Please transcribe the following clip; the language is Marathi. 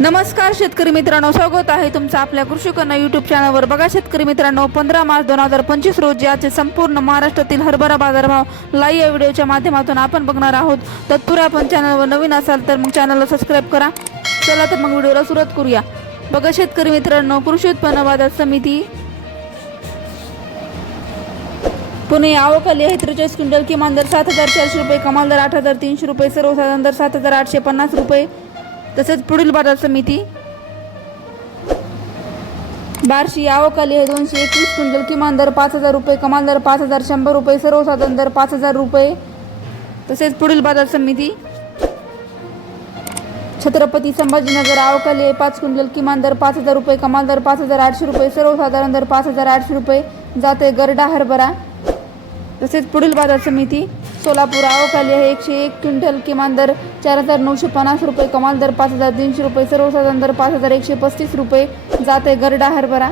नमस्कार शेतकरी मित्रांनो स्वागत आहे तुमचं आपल्या कृषी कन्या युट्यूब चॅनलवर बघा शेतकरी मित्रांनो पंधरा मार्च दोन हजार पंचवीस रोजी आजचे संपूर्ण महाराष्ट्रातील हरभरा बाजारभाव लाईव्ह या व्हिडिओच्या माध्यमातून आपण बघणार आहोत. तत्पूर्वी आपण चॅनलवर नवीन असाल तर मग चॅनलला सबस्क्राईब करा. चला तर मग व्हिडिओला सुरुवात करूया. बघा शेतकरी मित्रांनो कृषी उत्पन्न बाजार समिती पुणे आवकाली आहे. त्रेचाळीस क्विंटल किमान दर सात हजार चारशे रुपये कमाल दर आठ हजार तीनशे रुपये सर्वसाधारण दर सात हजार आठशे पन्नास रुपये. तसेच पुढील बाजार समिती. बार्शी आवकाली आहे. दोनशे एकवीस क्विंटल किमान दर पाच हजार रुपये कमाल दर पाच हजार शंभर रुपये सर्वसाधारण दर पाच हजार रुपये. तसेच पुढील बाजार समिती. छत्रपती संभाजीनगर आवकाली आहे. पाच क्विंटल किमान दर पाच हजार रुपये कमाल दर पाच हजार आठशे रुपये सर्वसाधारण दर पाच हजार आठशे रुपये. जाते गरडा हरभरा. तसेच पुढील बाजार समिती. सोलापूर आवकाली आहे. एकशे एक क्विंटल किमान दर चार हजार नऊशे पन्नास रुपये कमाल दर पाच हजार तीनशे रुपये सर्वसाधारण दर पाच हजार एकशे पस्तीस रुपये. जाते गरडा हरभरा.